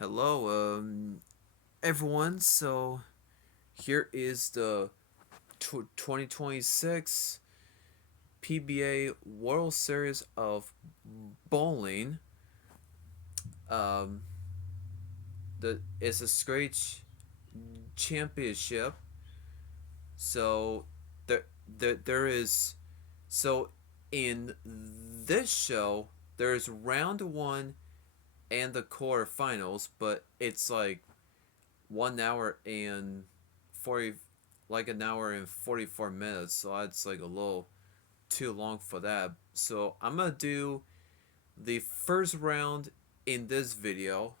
Hello, everyone. So here is the 2026 PBA World Series of Bowling. Um, it's a Scratch championship. So there is so in this show there's round one and the quarterfinals, but it's like 1 hour and 40 like an hour and 44 minutes, so that's like a little too long for that. So I'm gonna do the first round in this video,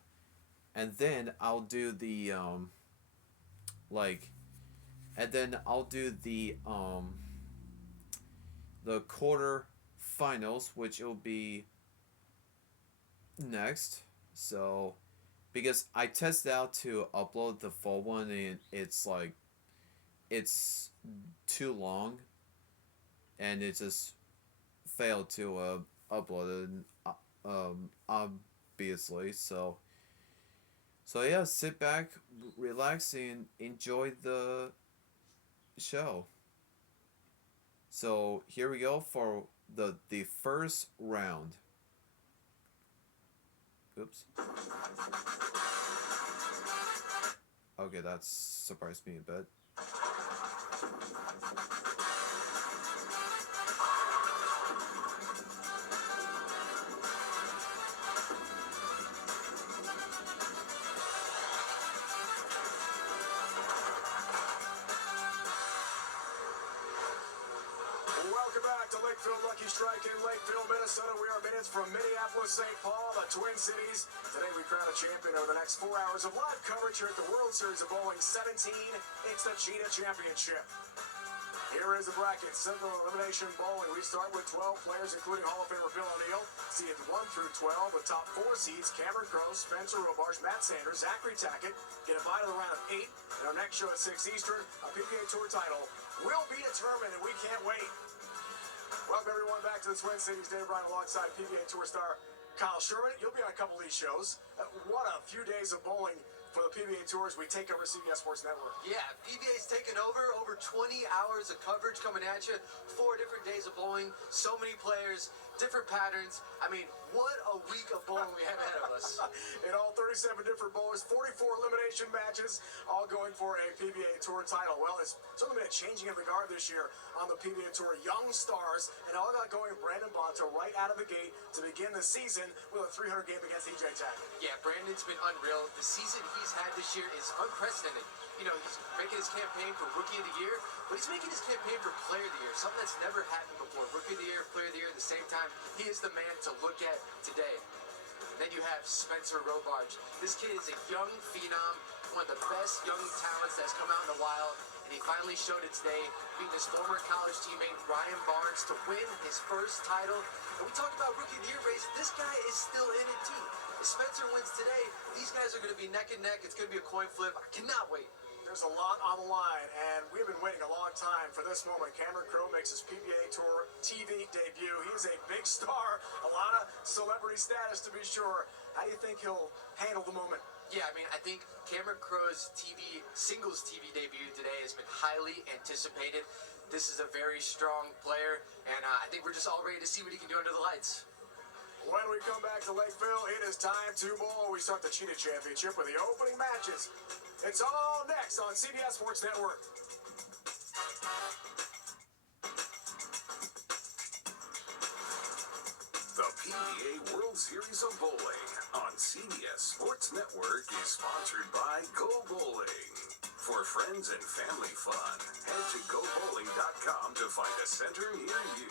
and then I'll do like the quarter finals, which will be next. So because I tested out to upload the full one, and it's too long, and it just failed to upload it, obviously. So yeah, sit back, relax, and enjoy the show. So here we go for the first round. Oops. Okay, that surprised me a bit. Welcome back to Lakefield Lucky Strike in Lakefield, Minnesota. We are minutes from Minneapolis, St. Paul, the Twin Cities. Today we crown a champion over the next 4 hours of live coverage here at the World Series of Bowling 17. It's the Cheetah Championship. Here is the bracket, single elimination bowling. We start with 12 players, including Hall of Famer Bill O'Neill. Seeds 1 through 12. The top 4 seeds, Cameron Crowe, Spencer Robarge, Matt Sanders, Zachary Tackett, get a bye to the round of 8. And our next show at 6 Eastern, a PBA Tour title will be determined, and we can't wait. Welcome everyone back to the Twin Cities. Dave Bryan alongside PBA Tour star Kyle Sherman. You'll be on a couple of these shows. What a few days of bowling for the PBA Tours. We take over CBS Sports Network. Yeah, PBA's taken over 20 hours of coverage coming at you. 4 different days of bowling, so many players, different patterns. I mean, what a week of bowling we have ahead of us. In all, 37 different bowlers, 44 elimination matches, all going for a PBA Tour title. Well, it's certainly been a changing of the guard this year on the PBA Tour. Young stars, and all got going Brandon Bonta right out of the gate to begin the season with a 300 game against EJ Tackett. Yeah, Brandon's been unreal. The season he's had this year is unprecedented. You know, he's making his campaign for Rookie of the Year, but he's making his campaign for Player of the Year, something that's never happened before. Rookie of the Year, Player of the Year at the same time. He is the man to look at today. Then you have Spencer Robarge. This kid is a young phenom, one of the best young talents that's come out in a while, and he finally showed it today, beating his former college teammate Ryan Barnes to win his first title. And we talked about Rookie of the Year race. This guy is still in it too. If Spencer wins today, these guys are going to be neck and neck. It's going to be a coin flip. I cannot wait. There's a lot on the line, and we've been waiting a long time for this moment. Cameron Crowe makes his PBA Tour TV debut. He is a big star, a lot of celebrity status to be sure. How do you think he'll handle the moment? Yeah, I mean, I think Cameron Crowe's singles TV debut today has been highly anticipated. This is a very strong player, and I think we're just all ready to see what he can do under the lights. When we come back to Lakeville, it is time to bowl. We start the Cheetah Championship with the opening matches. It's all next on CBS Sports Network. The PBA World Series of Bowling on CBS Sports Network is sponsored by Go Bowling. For friends and family fun, head to GoBowling.com to find a center near you.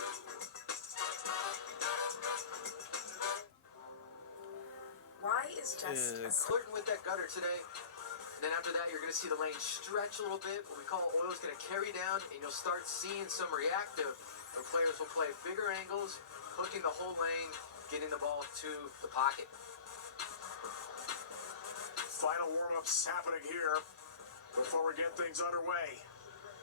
Why is just Flirting with that gutter today. And then after that, you're going to see the lane stretch a little bit. What we call oil is going to carry down, and you'll start seeing some reactive. The players will play bigger angles, hooking the whole lane, getting the ball to the pocket. Final warm-ups happening here before we get things underway.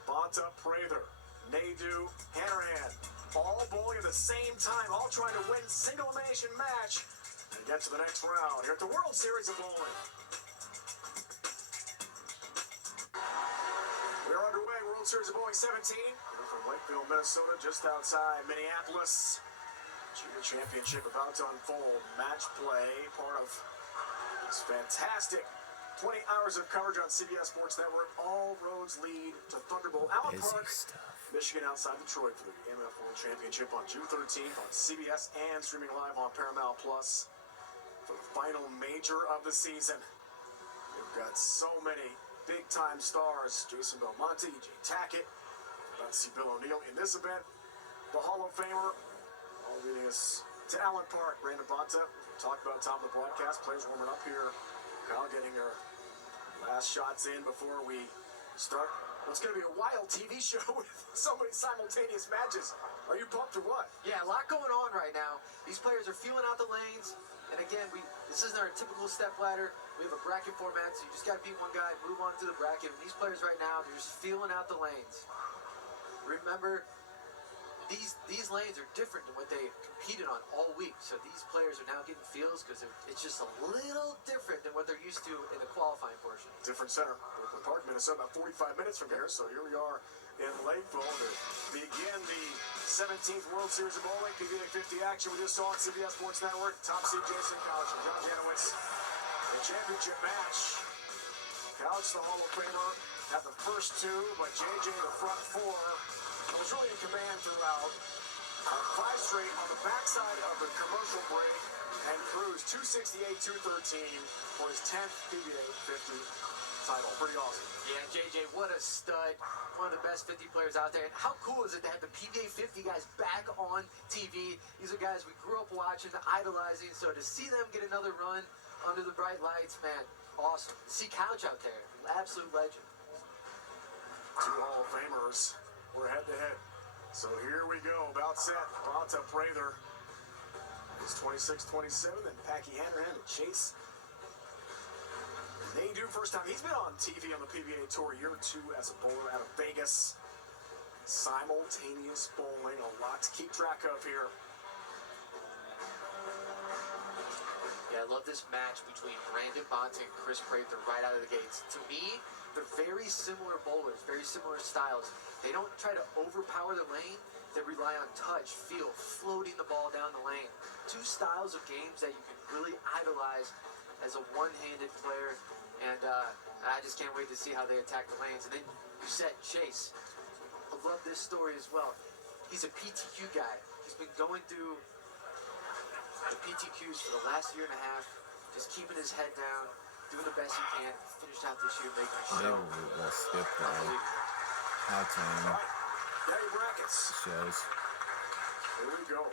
Bonta, Prather, Nadeau, Hanrahan, all bowling at the same time, all trying to win single elimination match and get to the next round here at the World Series of Bowling. We are underway, World Series of Bowling 17. We're from Lakeville, Minnesota, just outside Minneapolis. Cheetah Championship about to unfold. Match play, part of this fantastic 20 hours of coverage on CBS Sports Network. All roads lead to Thunderbolt Allen Park, Michigan, outside Detroit, for the AMF World Championship on June 13th on CBS and streaming live on Paramount Plus for the final major of the season. We've got so many big-time stars: Jason Belmonte, E.J. Tackett. About to see Bill O'Neill in this event. The Hall of Famer, all leading us to Allen Park. Brandon Bonta, talked about top of the broadcast. Players warming up here. Kyle getting their last shots in before we start what's going to be a wild TV show with so many simultaneous matches. Are you pumped or what? Yeah, a lot going on right now. These players are feeling out the lanes. And again, this isn't our typical step ladder. We have a bracket format, so you just got to beat one guy, move on to the bracket. And these players right now, they're just feeling out the lanes. Remember, these lanes are different than what they competed on all week. So these players are now getting feels because it's just a little different than what they're used to in the qualifying portion. Different center, Brooklyn Park, Minnesota, about 45 minutes from here. So here we are in Lakeville to begin the 17th World Series of Bowling, PBA 50 action. We just saw on CBS Sports Network. Top seed Jason Couch and John Janowitz. The championship match. Couch, the Hall of Famer, had the first two, but JJ, the front four, was really in command throughout. 5 straight on the backside of the commercial break, and cruised 268-213 for his 10th PBA 50 title. Pretty awesome. Yeah, JJ, what a stud. One of the best 50 players out there. And how cool is it to have the PBA 50 guys back on TV? These are guys we grew up watching, idolizing. So to see them get another run under the bright lights, man, awesome. To see Couch out there, absolute legend. 2 Hall of Famers. We're head-to-head. So here we go. About set. Prather, Prather. It's 26-27. Then Packy Hanrahan and Chase Nadeau, first time he's been on TV on the PBA Tour, year 2 as a bowler out of Vegas. Simultaneous bowling, a lot to keep track of here. Yeah, I love this match between Brandon Bonta and Chris Prather right out of the gates. To me, they're very similar bowlers, very similar styles. They don't try to overpower the lane. They rely on touch, feel, floating the ball down the lane. 2 styles of games that you can really idolize as a one-handed player. And I just can't wait to see how they attack the lanes. And then you said Chase. I love this story as well. He's a PTQ guy. He's been going through the PTQs for the last year and a half, just keeping his head down, doing the best he can. Finished out this year making a show. We'll skip halftime All right, got your brackets. shows. Here we go.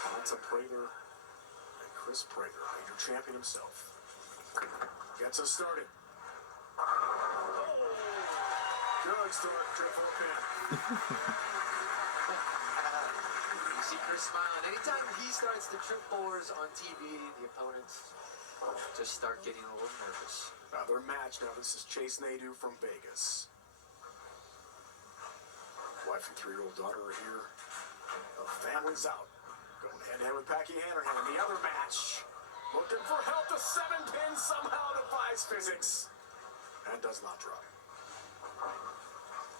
Bonta, Prather, and Chris Prather, major champion himself. Gets us started. Good start, triple pin. You see Chris smiling. Anytime he starts to trip fours on TV, the opponents just start getting a little nervous. Another match now. This is Chase Nadeau from Vegas. Wife and 3-year-old daughter are here. The family's out. Going head-to-head with Packy Hanrahan. The other match. Looking for help. The 7-pin somehow defies physics. And does not drop.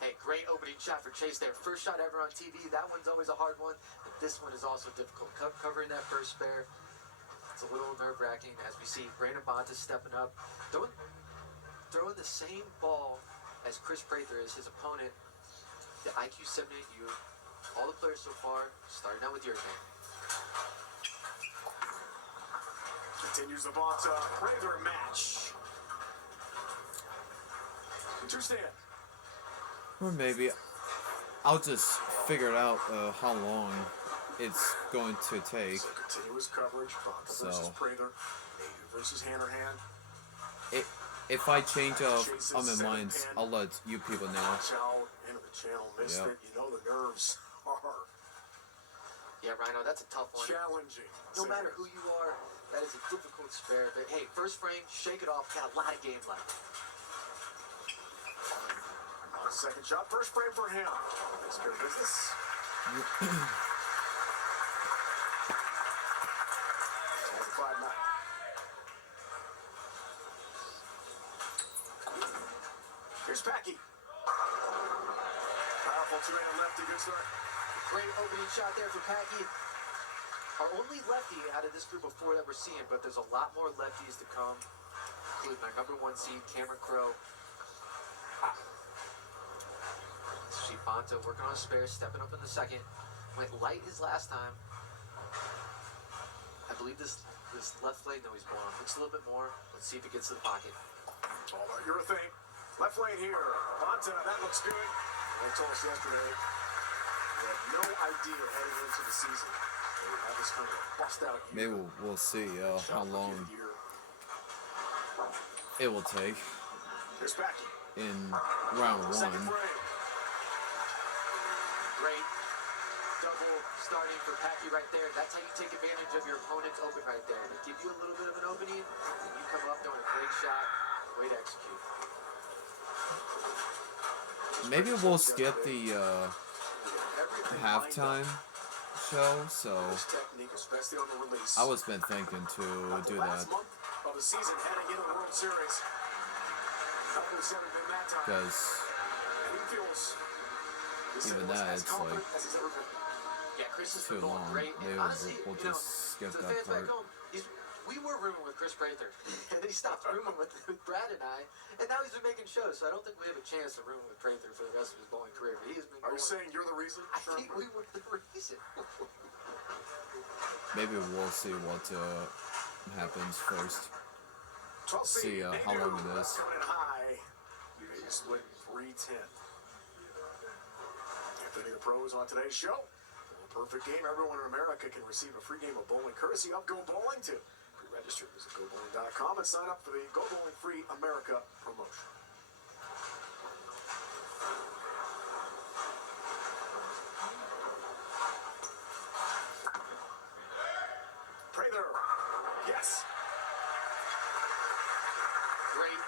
Hey, great opening shot for Chase there. First shot ever on TV. That one's always a hard one, but this one is also difficult. Covering that first spare, it's a little nerve-wracking as we see Brandon Bonta stepping up. Throwing the same ball as Chris Prather is his opponent, the IQ 78U. All the players so far, starting out with your name. Continues the Bonta Prather match. 2 stand. Or maybe I'll just figure out how long it's going to take. So continuous coverage. Bonta versus Prather. Nadeau versus Hanrahan. If I change up on my minds, I'll let you people know. Watch out into the channel, missed it. You know the nerves are Yeah, Rhino, that's a tough one. challenging. No matter who you are, that is a difficult spare. But hey, first frame, shake it off. Got a lot of game left. On the second shot, first frame for him. Takes care of business. Here's Packy. Powerful two-handed lefty. Good start. Great opening shot there for Packy. Our only lefty out of this group of 4 that we're seeing, but there's a lot more lefties to come, including our #1 seed, Cameron Crowe. Bonta working on his spares, stepping up in the second. Went light his last time. I believe this left lane, though, he's going on. Looks a little bit more. Let's see if he gets to the pocket. All about your thing. Left lane here. Bonta, that looks good. They told us yesterday, we had no idea heading into the season. They would have this kind of a bust out year. Maybe we'll see how long it will take Here's Packy. in round 1. Second frame. Great double starting for Packy right there. That's how you take advantage of your opponent's open right there. They give you a little bit of an opening, and you come up doing a great shot. Way to execute. Maybe we'll skip the halftime show, so This technique, especially on the release. I was been thinking to do that Last month of the season heading into the World Series. WSOB been that time. because And he feels this even was that, as it's confident like as he's ever been. Yeah, Chris has too been going long. great. Maybe And honestly, we'll you know, just skip to the that fans back part. home, we were rooming with Chris Prather, and then he stopped rooming with Brad and I, and now he's been making shows, so I don't think we have a chance to room with Prather for the rest of his bowling career. But he has been Are going, you saying you're the reason? I think we were the reason. Maybe we'll see what happens first. 12 See seed, how long Nadeau, it is. coming in high. He split 310. Anthony the pros on today's show. A perfect game. Everyone in America can receive a free game of bowling courtesy of Go Bowling too. Pre-register, visit GoBowling.com and sign up for the Go Bowling Free America promotion. Prather. Yes. Great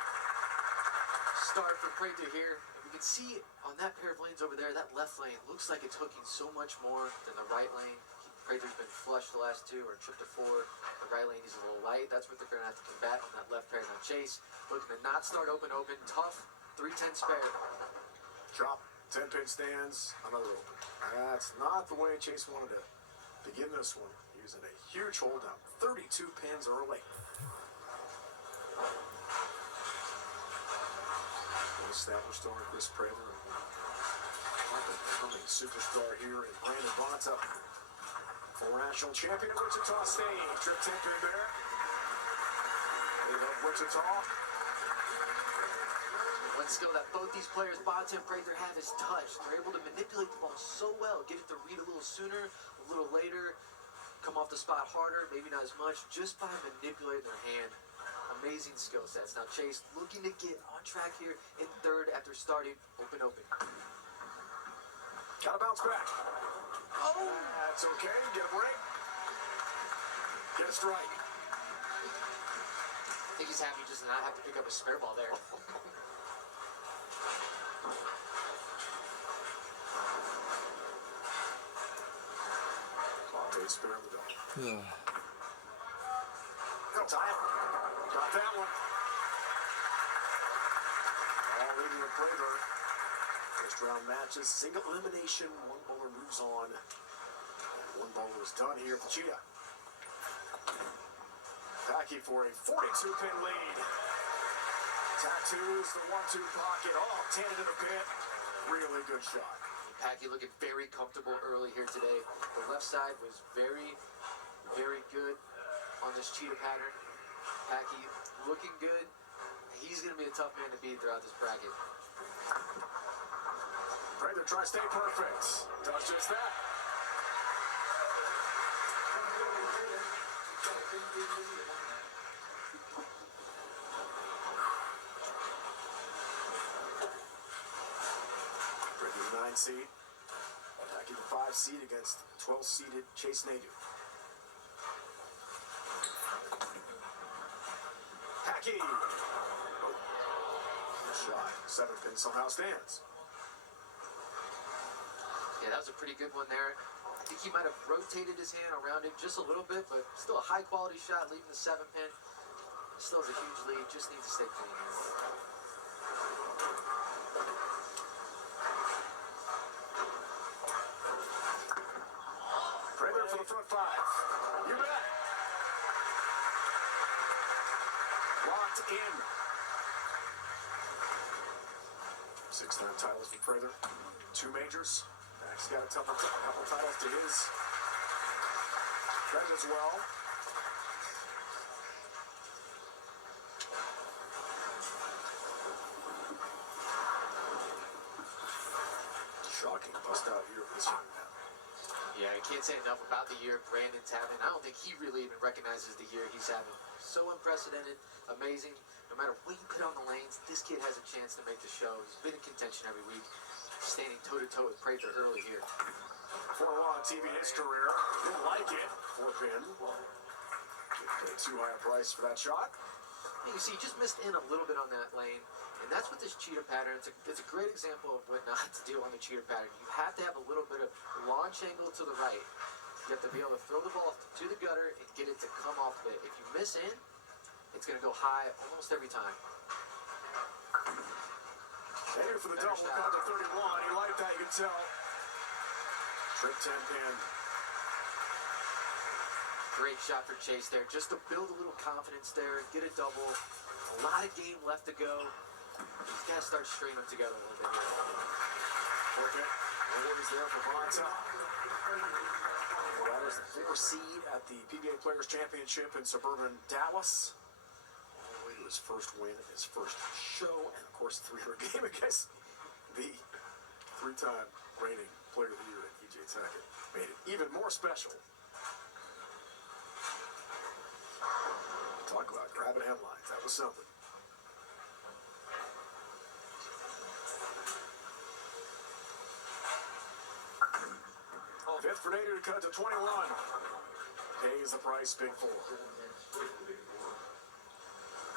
start for Prather here. And we can see on that pair of lanes over there, that left lane looks like it's hooking so much more than the right lane. Prather's been flush the last 2 or tripped to 4. The right lane is a little light. That's what they're going to have to combat on that left pair. Now Chase looking to not start open. Tough. 310 spare. Chop, 10-pin stands, another open. That's not the way Chase wanted to begin this one. Using a huge hold down, 32 pins early. Established star Chris Prather, up-and-coming superstar here in Brandon Bonta. Full national champion of Wichita State. Trip 10-pin there. They love Wichita. One skill that both these players, Bonta and Prather, have is touch. They're able to manipulate the ball so well, get it to read a little sooner, a little later, come off the spot harder, maybe not as much, just by manipulating their hand. Amazing skill sets. Now Chase looking to get on track here in third after starting open. Gotta bounce back. Oh! That's okay. Get a break. Get a strike. I think he's happy just to not have to pick up a spare ball there. Ball spare in the dog. Yeah. They'll tie it. Got that one. All leading to Prather. First round matches, single elimination. One bowler moves on. And one bowler is done here for Cheetah. Packy for a 42-pin lead. Tattoos the 1-2 pocket. Oh, 10 into the pit. Really good shot. Packy looking very comfortable early here today. The left side was very, very good on this Cheetah pattern. Packy looking good. He's going to be a tough man to beat throughout this bracket. Prather tries to stay perfect. Does just that. Prather 9 seed. Packy the 5 seed against 12-seeded Chase Nadeau. Packy. Oh. Good shot. 7-pin somehow stands. Yeah, that was a pretty good one there. I think he might have rotated his hand around it just a little bit, but still a high-quality shot, leaving the 7-pin. Still has a huge lead, just needs to stay clean here. Prather for the front five. You bet. Locked in. 6-time titles for Prather. 2 majors. Max got a couple titles to his credit as well. Shocking bust out here for this young man. Yeah, I can't say enough about the year Brandon's having. I don't think he really even recognizes the year he's having. So unprecedented, amazing. No matter what you put on the lanes, this kid has a chance to make the show. He's been in contention every week, standing toe-to-toe with Prather early here. 4-1 on TV in his career. Didn't like it. 4-pin. Didn't pay too high a price for that shot. You see, he just missed in a little bit on that lane. And that's what this cheetah pattern, it's a great example of what not to do on the cheetah pattern. You have to have a little bit of launch angle to the right. You have to be able to throw the ball to the gutter and get it to come off of it. If you miss in, it's going to go high almost every time. Headed for the double cut to 31. He liked that, you can tell. Trip 10-pin. Great shot for Chase there, just to build a little confidence there, get a double. A lot of game left to go. He's got to start stringing them together a little bit here. Forfeit. Warriors there for Bonta. That is the 4 seed at the PBA Players Championship in suburban Dallas. All the way to his first win, his first show, and of course, 300 game against the 3-time reigning Player of the Year at EJ Tackett. Made it even more special. Talk about grabbing headlines. That was something. Fifth for Nadeau to cut to 21. Pays the price, big 4.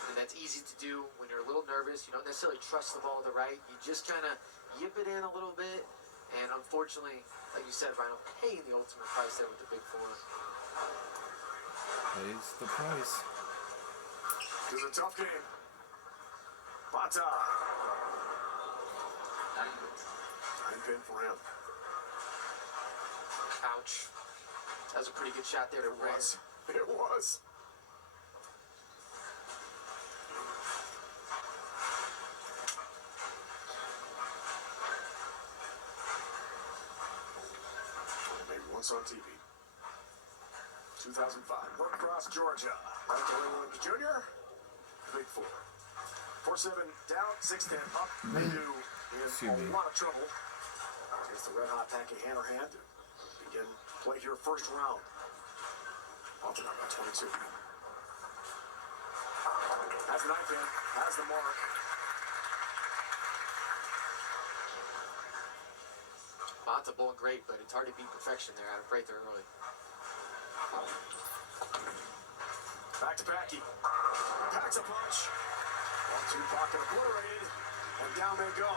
And that's easy to do when you're a little nervous. You don't necessarily trust the ball to the right. You just kind of yip it in a little bit. And unfortunately, like you said, Rhino, paying the ultimate price there with the big 4. Pays the price. This is a tough game. Bata. 9-pin for him. Ouch. That was a pretty good shot there to Red. It was. Maybe once on TV. 2005. Norcross, Georgia. Michael Williams Jr. Big 4. 4-7 down, 6-10 up. Nadeau in a lot of trouble. Against the red-hot Packy Hannerhand. Begin play here first round. Off and up by 22. Has the 9-pin, has the mark. Bonta bowling great, but it's hard to beat perfection there out of Prather early. Back to Packy. Packs a punch. 1-2 pocket obliterated. And down they go.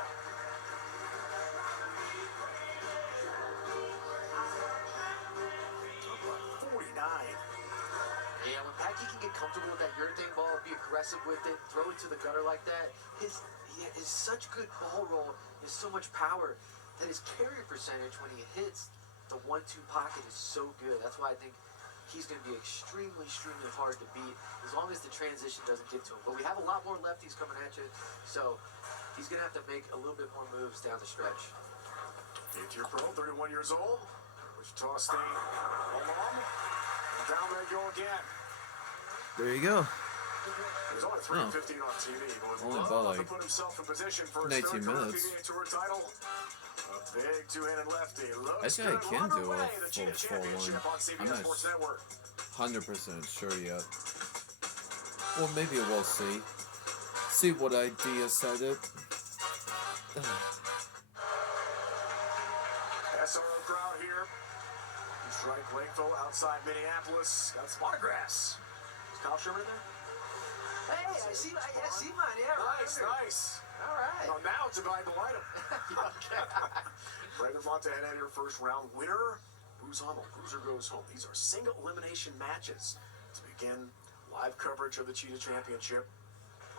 Yeah, when Packy can get comfortable with that urethane ball, be aggressive with it, throw it to the gutter like that, he has such good ball roll, he has so much power, that his carry percentage when he hits the 1-2 pocket is so good. That's why I think he's going to be extremely hard to beat as long as the transition doesn't get to him. But we have a lot more lefties coming at you, so he's going to have to make a little bit more moves down the stretch. 8-year pro, 31 years old. Wichita State alum. And down they go again. There you go. There's only 3:15 on TV. But Only would about love to like put himself in position for his 19 third minutes. PBA Tour title. A big two-handed lefty. Looks Actually, I good. can We're do underway. a The Cheetah full 4-1. Championship on I'm CBS not Sports Network. 100% sure yet. Well, maybe we'll see. See what I decided. SRO crowd here. Strike Lakeville outside Minneapolis. Got some autographs. Is Kyle Sherman in there? Hey, I see mine, yeah. Nice, nice. All right. Well, now it's a valuable item. Okay. Prather Bonta head your first round winner. Who's on? Loser goes home. These are single elimination matches to begin live coverage of the Cheetah Championship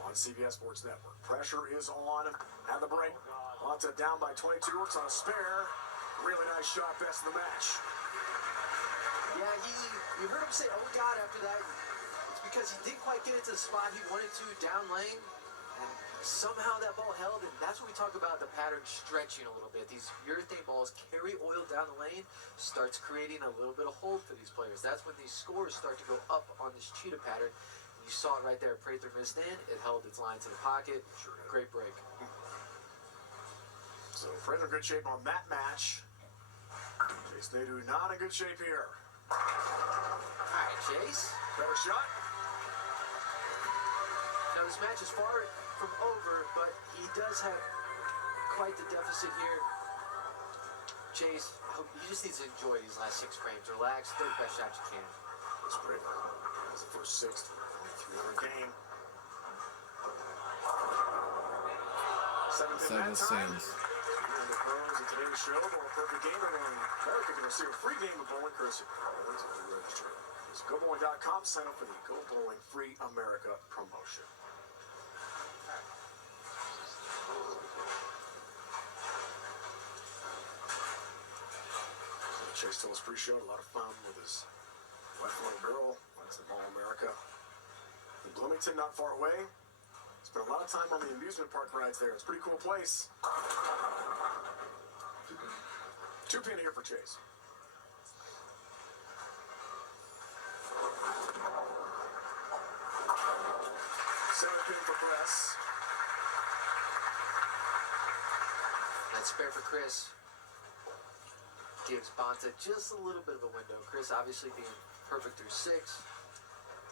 on on CBS Sports Network. Pressure is on at the break. Bonta down by 22, works on a spare. Really nice shot, best of the match. Yeah, you heard him say, oh God, after that. It's because he didn't quite get it to the spot he wanted to down lane. And somehow that ball held, and that's what we talk about, the pattern stretching a little bit. These urethane balls carry oil down the lane, starts creating a little bit of hold for these players. That's when these scores start to go up on this cheetah pattern. You saw it right there. Prather missed in. It held its line to the pocket. Great break. So Prather in good shape on that match. Chase Nadeau not in good shape here. All right, Chase. Better shot. Now this match is far from over, but he does have quite the deficit here. Chase, he just needs to enjoy these last 6 frames. Relax, third best shot you can. It's Prather. That's the first 6. 300 game. 7 cents. The pros in today's show, Ball Perfect Gamer, and America can receive a free game of bowling courtesy. Register. It's GoBowling.com. Sign up for the Go Bowling Free America promotion. Chase told us pre-show, a lot of fun with his wife and little girl. That's the Ball America. In Bloomington, not far away. Spent a lot of time on the amusement park rides there. It's a pretty cool place. 2-pin here for Chase. Center pin for Chris. That spare for Chris gives Bonta just a little bit of a window. Chris obviously being perfect through 6.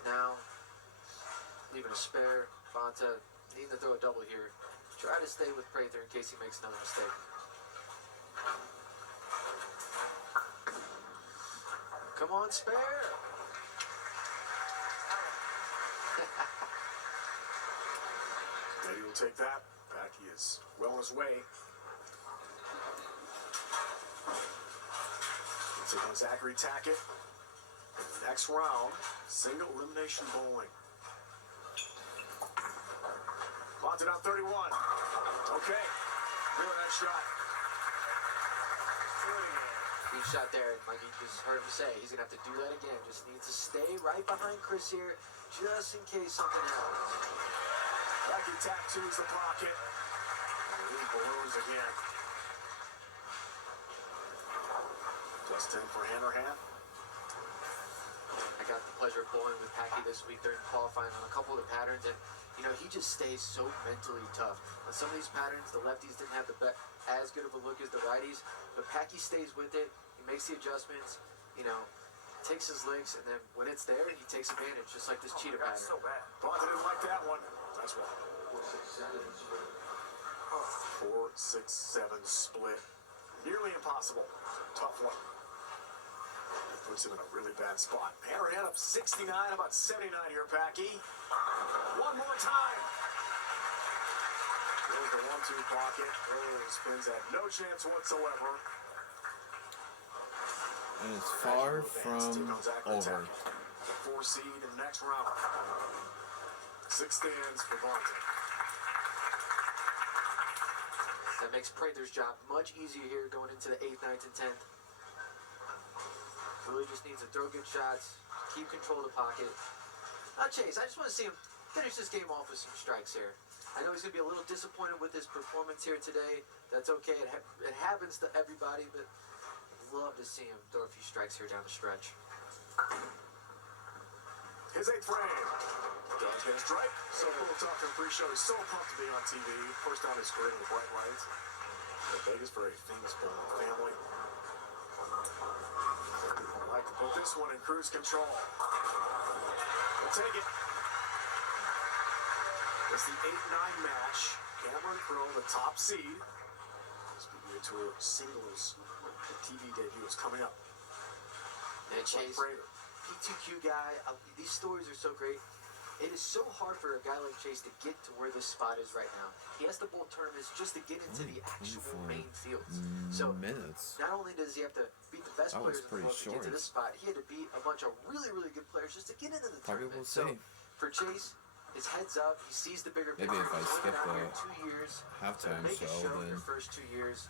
Now, leaving a spare. Bonta needing to throw a double here. Try to stay with Prather in case he makes another mistake. Come on, spare. Nadeau will take that. Back he is well on his way. Take on Zachary Tackett. Next round, single elimination bowling. Bonta down 31. Okay. Really nice shot. He shot there, and like you just heard him say, he's going to have to do that again. Just needs to stay right behind Chris here, just in case something happens. Lucky tattoos the pocket. And he balloons again. Plus 10 for hand or hand. I got the pleasure of bowling with Packy this week during qualifying on a couple of the patterns, and you know, he just stays so mentally tough. On some of these patterns, the lefties didn't have as good of a look as the righties, but Packy stays with it. He makes the adjustments, you know, takes his licks, and then when it's there, he takes advantage, just like this cheetah pattern. So bad. Bonta didn't like that one. Nice one. 4-6-7 split. Nearly impossible. Tough one. Puts him in a really bad spot. Hammerhead up 69, about 79 here, Packy. One more time. There's the 1-2 pocket. Oh, spins had no chance whatsoever. And it's far from over. 4 seed in the next round. 6 stands for Bonta. That makes Prather's job much easier here going into the 8th, 9th, and 10th. Really just needs to throw good shots, keep control of the pocket. Now Chase, I just want to see him finish this game off with some strikes here. I know he's going to be a little disappointed with his performance here today. That's okay. It happens to everybody, but I'd love to see him throw a few strikes here down the stretch. His 8th frame. John's going to strike. So cool talking pre-show. He's so pumped to be on TV. First time he's creating the bright lights. Vegas, very famous bowling family. I'd like to put this one in cruise control. We'll take it. It's the 8-9 match. Cameron Crowe, the top seed. This PBA Tour singles TV debut is coming up. And Chase, P2Q guy, these stories are so great. It is so hard for a guy like Chase to get to where this spot is right now. He has to bowl tournaments just to get into the actual main fields. So not only does he have to beat the best players in the world to get to this spot, he had to beat a bunch of really, really good players just to get into the tournament. So for Chase, his head's up. He sees the bigger Maybe picture. if I He's skip only been the out here 2 years. halftime Make a show, show in your then first 2 years.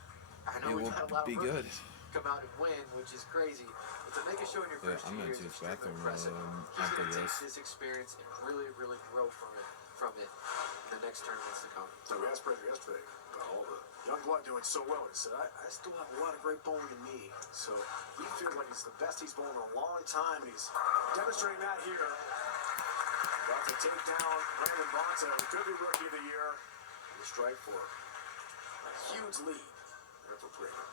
I know it we've will had a lot of be good. rookies come out and win, which is crazy. But to make a show in your Yeah, first I'm 2 gonna years is choose extremely bathroom impressive. He's after going to take this. this experience and really, really grow from it in the next tournaments to come. So we asked Prather yesterday about all the young blood doing so well. He said, I still have a lot of great bowling in me. So he feels like he's the best he's bowled in a long time, and he's demonstrating that here. About to take down Brandon Bonta, who could be Rookie of the Year. He'll strike for a huge lead there for Prather.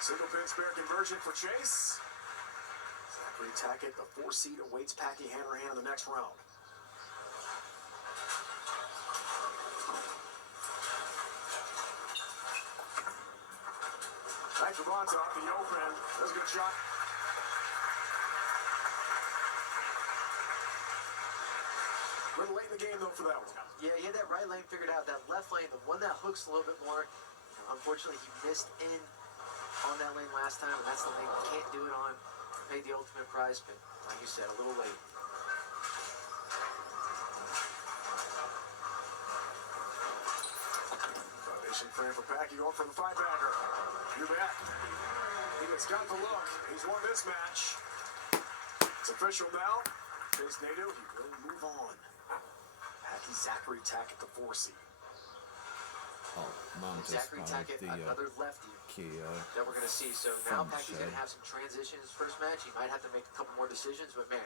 Single pin spare conversion for Chase. Zachary Tackett, the 4 seed, awaits Packy Hanrahan in the next round. Back to Bonta off the open. That's a good shot. A little late in the game, though, for that one. Yeah, he had that right lane figured out. That left lane, the one that hooks a little bit more. Unfortunately, he missed in on that lane last time, and that's the lane he can't do it on. Paid the ultimate prize, but like you said, a little late. Foundation frame for Packy going for the 5-bagger. You bet. He's got the look. He's won this match. It's official now. Chase Nadeau, he will move on. Packy Zachary Tackett, the 4 seed. Oh, Mom just Zachary found Tackett, the another lefty key. that we're going to see. So now From Packy's going to Shed. have some transition in his first match. He might have to make a couple more decisions, but man,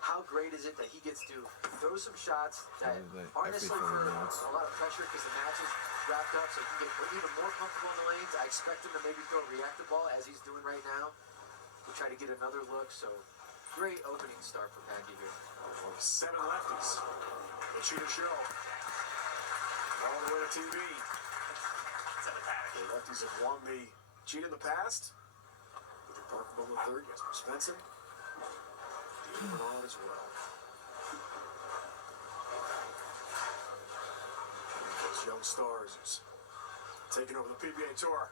how great is it that he gets to throw some shots that Probably aren't every necessarily 30 for minutes. a lot of pressure because the match is wrapped up, so he can get even more comfortable in the lanes. I expect him to maybe throw a reactive ball as he's doing right now. We'll try to get another look, so great opening start for Packy here. 7 lefties. The Cheetah show. All the way to TV. The lefties have won the Cheetah in the past. With Parker Bowman the third, Jesper Svensson. David Bernard as well. Those young stars who's taking over the PBA Tour.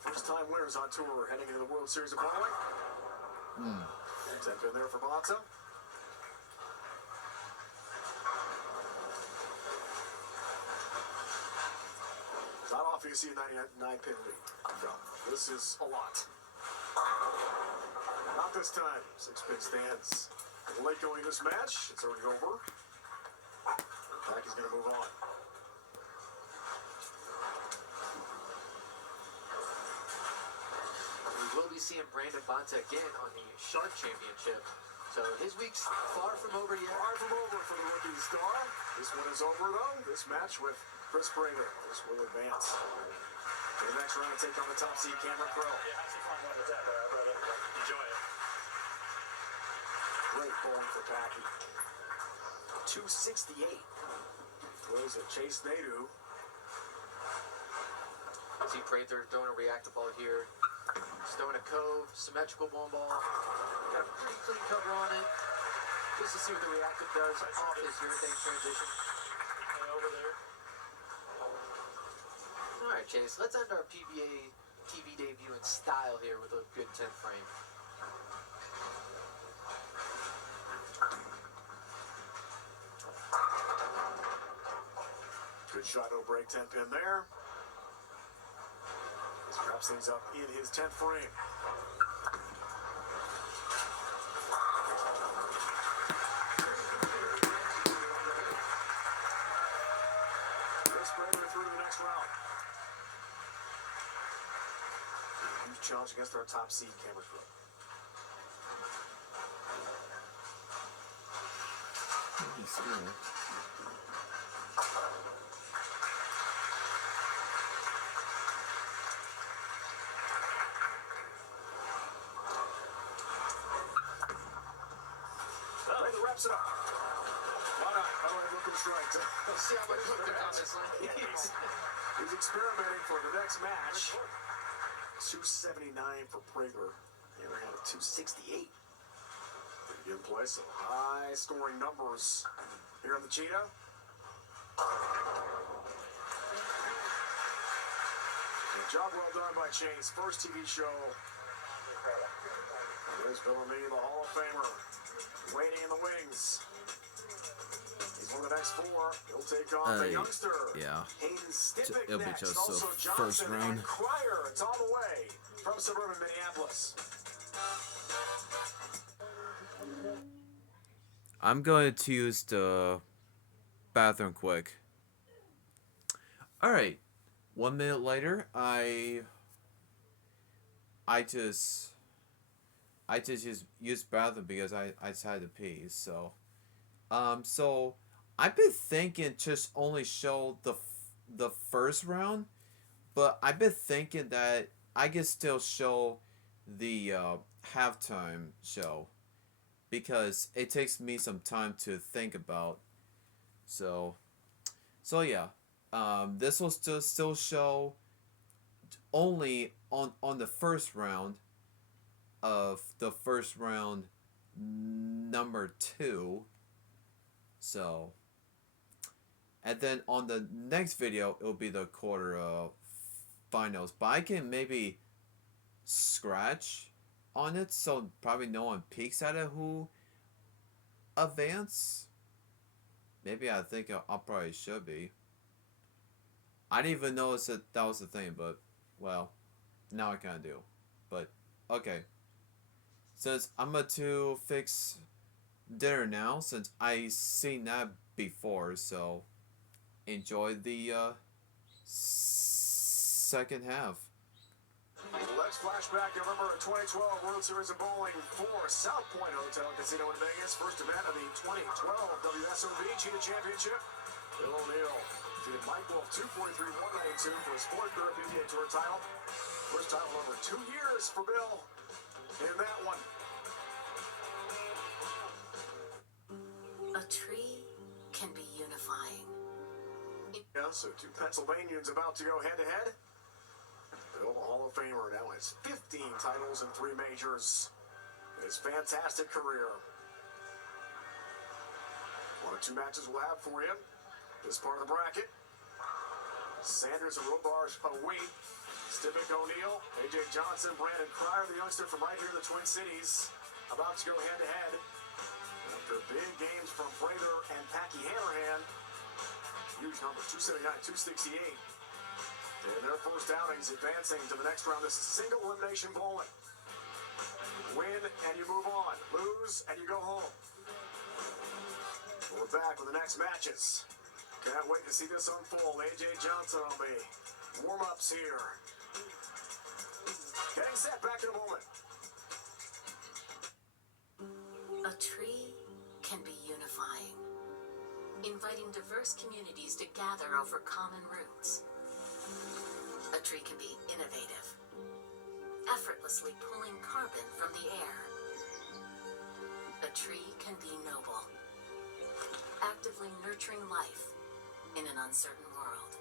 First-time winners on tour heading into the World Series of Bowling. 10 pin there for Bonta. It's not often you see a 99-pin lead. No, this is a lot. Not this time. 6-pin stands. Late going this match. It's already over. Packy's going to move on. We will be seeing Brandon Bonta again on the Shark Championship. So his week's far from over yet. Far from over for the rookie star. This one is over, though. This match with Chris Prather. This will advance. To the next round, take on the top seed, Cameron Crowe. Yeah, have some fun with that, brother. Enjoy it. Great bowling for Packy. 268. Throws at Chase Nadeau. See Prather throwing a reactive ball here. He's throwing a cove, symmetrical bowling ball. Got a pretty clean cover on it. Just to see what the reactive does off his urethane transition. Over there. Alright, Chase, let's end our PBA TV debut in style here with a good 10th frame. Good shot, no break, 10 pin there. This wraps things up in his 10th frame. Chris Prather through to the next round. Huge challenge against our top seed, Cameron Crowe. Maybe sooner. Prather wraps it up. Why not? How do I look him strike? Let's see how much look there on this line. He's experimenting for the next match. 279 for Prather. Hammer had a 268. Pretty good play, so high scoring numbers here on the Cheetah. Job well done by Chain's first TV show. There's Bellamy, the Hall of Famer, waiting in the wings. He's one of the next four. He'll take on the youngster. Yeah. Hayden Stippich It'll be next. just Also the Johnson first round. and Cryer. It's on the way from suburban Minneapolis. I'm going to use the bathroom quick. All right. 1 minute later, I just used bathroom because I just had to pee. So I've been thinking just only show the first round, but I've been thinking that I can still show the halftime show because it takes me some time to think about. So yeah. This will still show only on the first round of the first round number 2. So, and then on the next video it'll be the quarter finals. But I can maybe scratch on it so probably no one peeks at it who advance. Maybe I think I probably should be. I didn't even notice that was the thing, but, well, now I kind of do. But, okay. Since I'm going to fix dinner now, since I seen that before, so enjoy the second half. Let's flash back November of 2012 World Series of Bowling for South Point Hotel Casino in Vegas. First event of the 2012 WSOB Cheetah Championship. Bill O'Neill defeated Mike Wolf 243-192 for his fourth PBA Tour title. First title in over 2 years for Bill in that one. A tree can be unifying. Yeah, so two Pennsylvanians about to go head-to-head. Bill, the Hall of Famer, now has 15 titles and 3 majors in his fantastic career. One of 2 matches we'll have for you. This part of the bracket. Sanders and Robar's await. Stippich, O'Neill, A.J. Johnson, Brandon Cryer, the youngster from right here in the Twin Cities, about to go head-to-head. After big games from Prather and Packy Hammerhand. Huge numbers, 279, 268. In their first outings, advancing to the next round. This is single elimination bowling. Win and you move on. Lose and you go home. We're back with the next matches. Can't wait to see this unfold. A.J. Johnson will be warm-ups here. Getting set, back in a moment. A tree can be unifying, inviting diverse communities to gather over common roots. A tree can be innovative, effortlessly pulling carbon from the air. A tree can be noble, actively nurturing life in an uncertain world.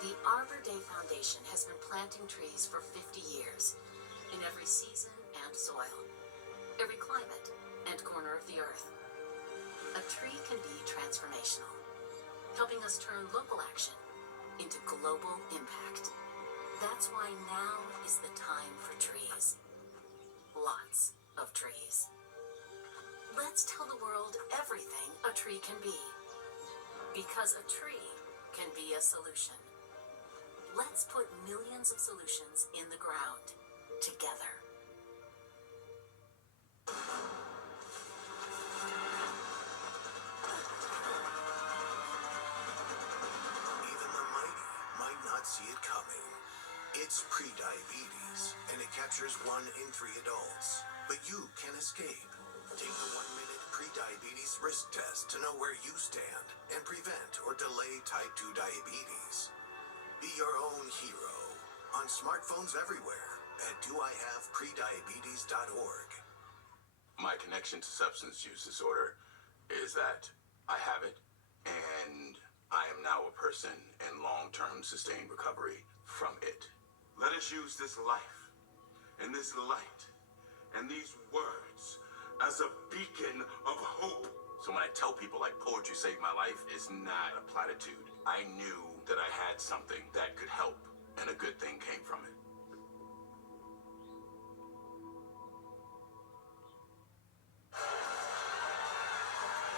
The Arbor Day Foundation has been planting trees for 50 years in every season and soil, every climate and corner of the earth. A tree can be transformational, helping us turn local action into global impact. That's why now is the time for trees. Lots of trees. Let's tell the world everything a tree can be. Because a tree can be a solution. Let's put millions of solutions in the ground together. Even the mighty might not see it coming. It's pre-diabetes, and it captures 1 in 3 adults. But you can escape. Take the 1-minute pre-diabetes risk test to know where you stand and prevent or delay type 2 diabetes. Be your own hero on smartphones everywhere at doihaveprediabetes.org. My connection to substance use disorder is that I have it, and I am now a person in long-term sustained recovery from it. Let us use this life and this light and these words as a beacon of hope So when I tell people like poetry saved my life, it's not a platitude. I knew that I had something that could help, and a good thing came from it.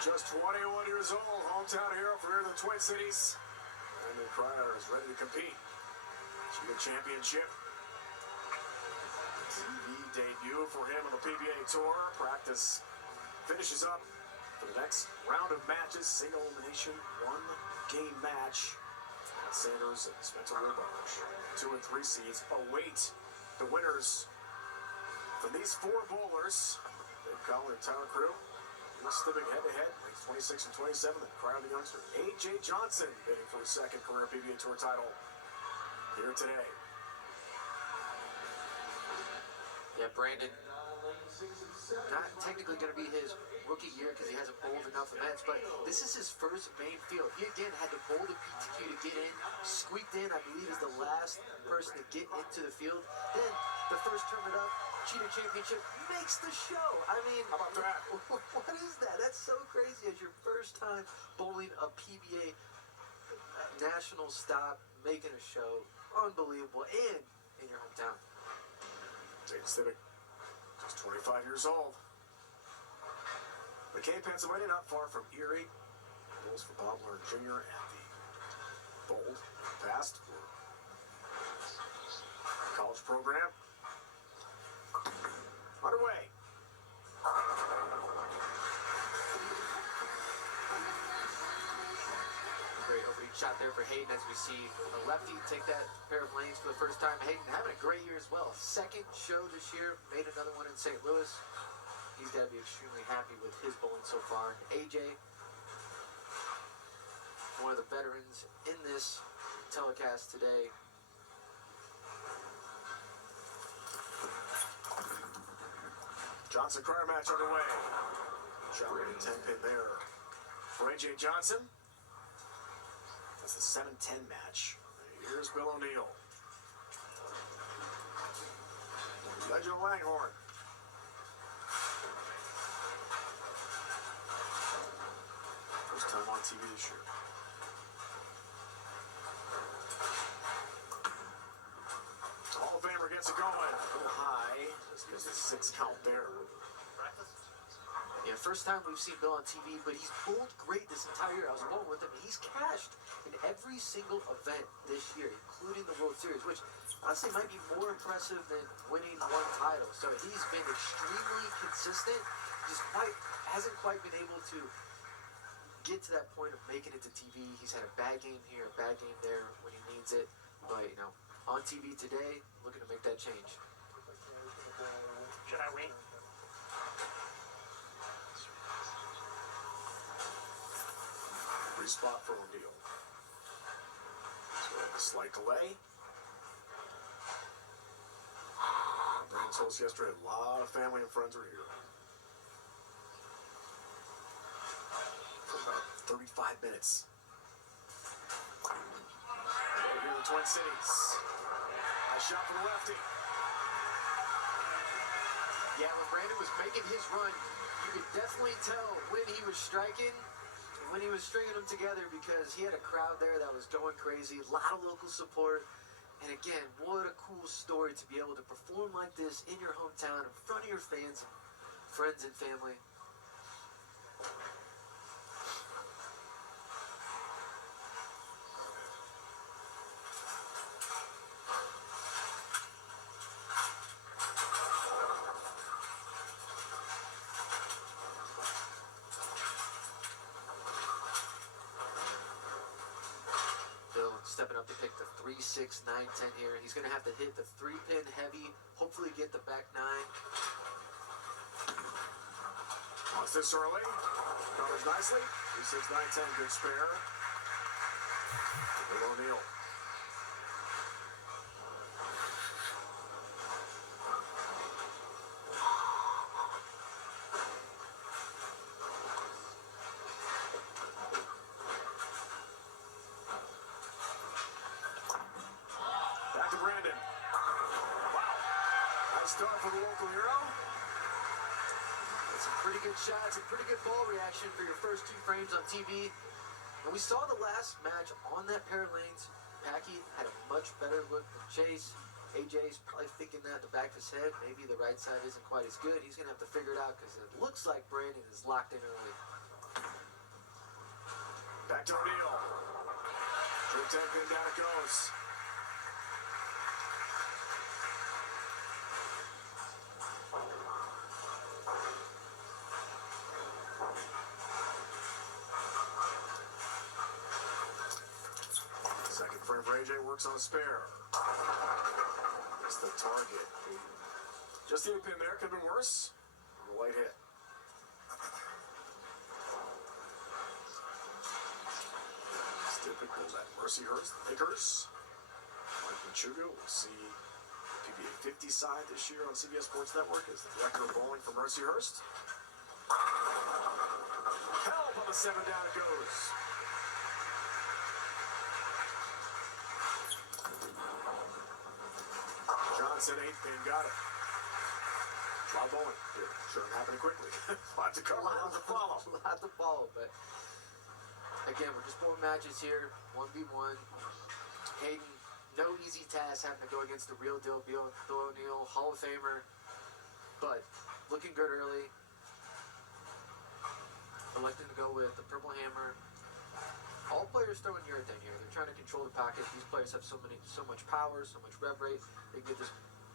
Just 21 years old, hometown hero for here in the Twin Cities. And Prather is ready to compete. Cheetah Championship. TV debut for him on the PBA Tour. Practice finishes up for the next round of matches. Single elimination, one-game match. Matt Sanders and Spencer Wilbarge, 2 and 3 seeds, await the winners from these 4 bowlers. Dave Collin and Tyler Crew. Stippich head-to-head, ranks 26 and 27. The crowd of the youngster, A.J. Johnson, bidding for his second career PBA Tour title here today. Yeah, Brandon, not technically going to be his rookie year because he hasn't bowled enough events, but this is his first main field. He again had to bowl the PTQ to get in, squeaked in, I believe is the last person to get into the field. Then the first tournament up, Cheetah Championship, makes the show. I mean, how about that? What is that? That's so crazy. As your first time bowling a PBA national stop, making a show, unbelievable, and in your hometown. Jaden Stippich, just 25 years old. McKay, Pennsylvania, not far from Erie. Bowls for Bob Lerner Jr. at the Bold past for college program. Underway. Great opening shot there for Hayden as we see a lefty take that pair of lanes for the first time. Hayden having a great year as well. Second show this year, made another one in St. Louis. He's got to be extremely happy with his bowling so far. AJ, one of the veterans in this telecast today. Johnson-Cryer match underway. Shot rated 10-pin there for A.J. Johnson. That's the 7-10 match. Here's Bill O'Neill. Legend of Langhorne. First time on TV this year. Hall of Famer gets it going. A little high. Just gives a 6 count there. Yeah, first time we've seen Bill on TV, but he's bowled great this entire year. I was bowling with him. He's cashed in every single event this year, including the World Series, which honestly might be more impressive than winning one title. So he's been extremely consistent. Just hasn't quite been able to get to that point of making it to TV. He's had a bad game here, a bad game there when he needs it. But, you know, on TV today, looking to make that change. Should I wait? Free spot for O'Neill. So a slight delay. Brandon told us yesterday, a lot of family and friends are here. For about 35 minutes. Right here in the Twin Cities. Nice shot for the lefty. Yeah, when Brandon was making his run, you could definitely tell when he was striking, when he was stringing them together, because he had a crowd there that was going crazy, a lot of local support. And again, what a cool story to be able to perform like this in your hometown in front of your fans, friends, and family. Stepping up to pick the 3, 6, 9, 10 here. He's going to have to hit the 3-pin heavy, hopefully get the back 9. Wants this early. Covers nicely. 3, 6, 9, 10. Good spare. Bill O'Neill. Back to Brandon. Wow. Nice start for the local hero. It's some pretty good shots, a pretty good ball reaction for your first 2 frames on TV. And we saw the last match on that pair of lanes. Packy had a much better look than Chase. AJ's probably thinking that in the back of his head. Maybe the right side isn't quite as good. He's going to have to figure it out because it looks like Brandon is locked in early. Back to O'Neal. Trip tap in, down it goes. Second frame for AJ, works on a spare. It's the target. Just the pin there, could have been worse. A light hit. Stippich will let Mercyhurst, Vickers, Mike Machuga. We'll see PBA 50 side this year on CBS Sports Network as the director of bowling for Mercyhurst. Help on the 7, down it goes. Johnson, 8 pin, got it. A lot of bowling here. Sure, happening quickly. A lot to cover, a lot to follow. A lot to follow, but again, we're just bowling matches here, 1v1. Hayden, no easy task having to go against the real deal, Bill O'Neal, Hall of Famer, but looking good early. Electing to go with the Purple Hammer. All players throwing urethane here. They're trying to control the pocket. These players have so much power, so much rev rate. They get this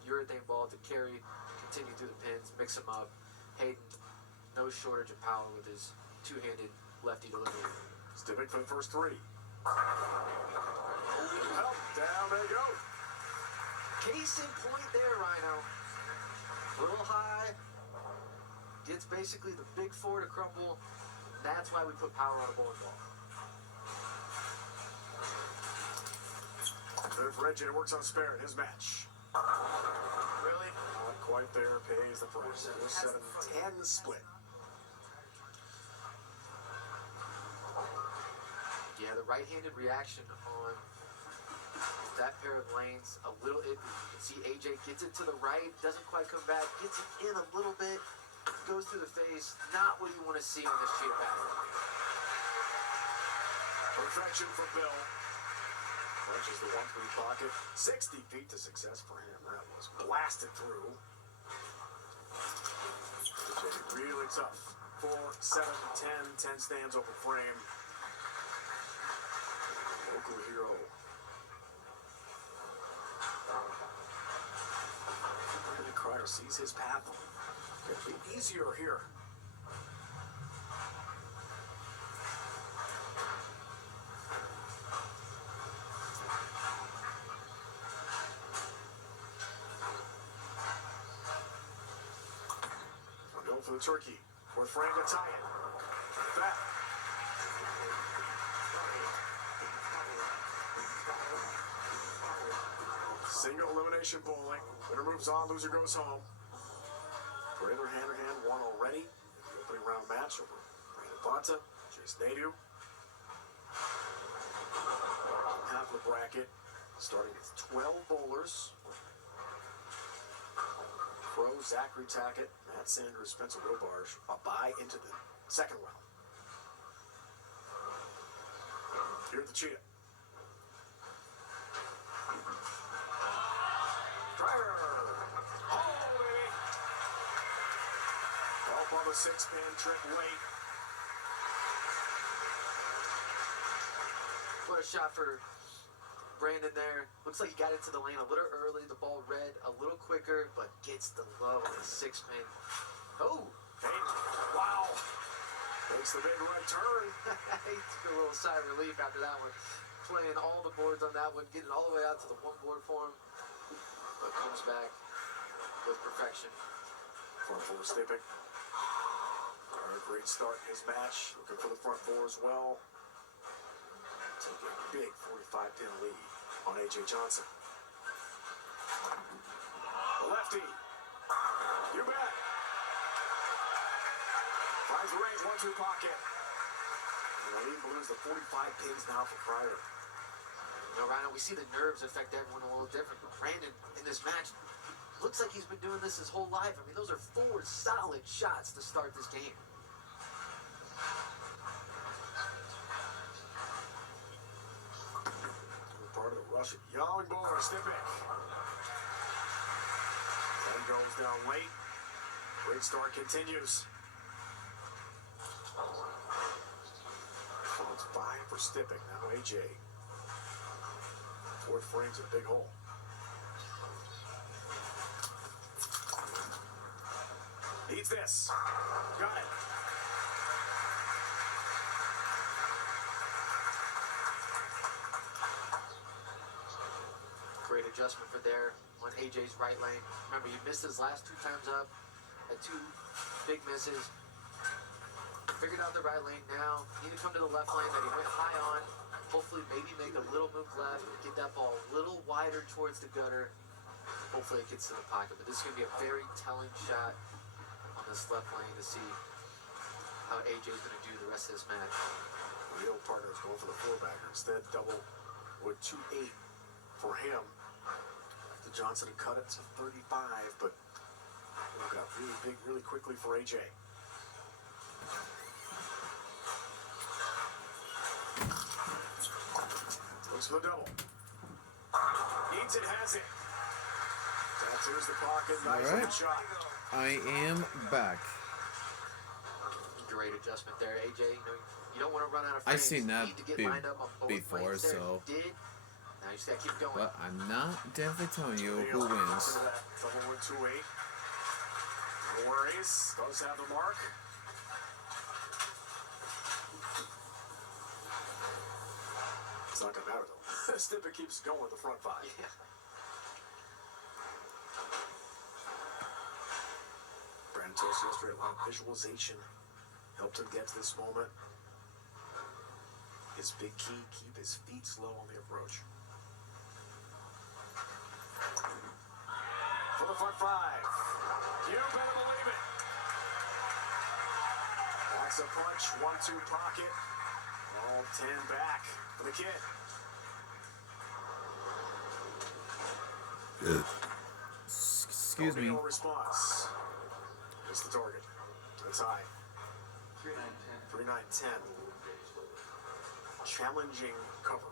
urethane ball to carry, continue through the pins, mix them up. Hayden, no shortage of power with his 2-handed lefty delivery. Stippich for the first 3. Help, down they go. Case in point there, Rhino. Little high. Gets basically the big 4 to crumble. That's why we put power on a bowling ball. Third for AJ, works on a spare in his match. Really? Not quite there, pays the price. 7-10 split. Yeah, the right-handed reaction on that pair of lanes, a little iffy. You can see AJ gets it to the right, doesn't quite come back, gets it in a little bit, goes through the face. Not what you want to see on this Cheetah battle. Perfection for Bill. Punches the 1-3 pocket. 60 feet to success for him. That was blasted through. Really tough. 4, 7, 10 stands open frame. Local hero. Brandon Crider sees his path. It'll be easier here. We'll go for the turkey. 4th frame to tie it. Back. Single elimination bowling. Winner moves on, loser goes home. Prather hand-to-hand won already. The opening round match over Prather, Chase Nadeau. Half of the bracket, starting with 12 bowlers. Crow, Zachary Tackett, Matt Sanders, Spencer Robarge, a bye into the second round. Here at the Cheetah. Driver. Oh, baby. Up on the 6-pin trick late. What a shot for Brandon there. Looks like he got into the lane a little early. The ball read a little quicker, but gets the low on the 6-pin. Oh! Hayden. Wow. Makes the big right turn. He took a little sigh of relief after that one. Playing all the boards on that one, getting all the way out to the 1 board for him. But comes back with perfection. Front 4 Stippich. Great start in his match. Looking for the front 4 as well. Taking a big 45-pin lead on AJ Johnson. The lefty. You bet. Finds the range, 1-2 pocket. And the lead balloons to 45 pins now for Prather. You know, Rhino, we see the nerves affect everyone a little different. But Brandon, in this match, Looks like he's been doing this his whole life. I mean, those are 4 solid shots to start this game. Part of the Russian young bowler, Stippich. Then goes down late. Great start continues. It's 5 for Stippich. Now AJ. 4th frame's a big hole. Needs this. Got it. Great adjustment for there on AJ's right lane. Remember, he missed his last 2 times up. Had 2 big misses. Figured out the right lane now. Need to come to the left lane that he went high on. Hopefully maybe make a little move left. Get that ball a little wider towards the gutter. Hopefully it gets to the pocket. But this is going to be a very telling shot on this left lane to see how AJ's going to do the rest of this match. Real partners going for the 4-bagger. Instead, double with 2-8 for him. The Johnson had cut it to 35, but it got really big really quickly for AJ. Looks for the double. Needs it, has it. Tattoos the pocket. Nice All right. good shot. I am back. Great adjustment there, AJ. You don't want to run out of I've frames. seen that You need to get lined up on both before, lanes there. so. You did. Now you just got to keep going. But I'm not definitely telling you There you who go. wins. Consider that. Double with 2-8. No worries. Does have the mark. It's not going to matter, though. Stippich keeps going with the front 5. Yeah. Brandon told us yesterday a lot of visualization helped him get to this moment. His big key, keep his feet slow on the approach. For the front 5. You better believe it. Backs a punch, 1-2 pocket. All 10 back for the kid. Excuse me. No response. Missed the target. To the tie. 3-9-10. Challenging cover.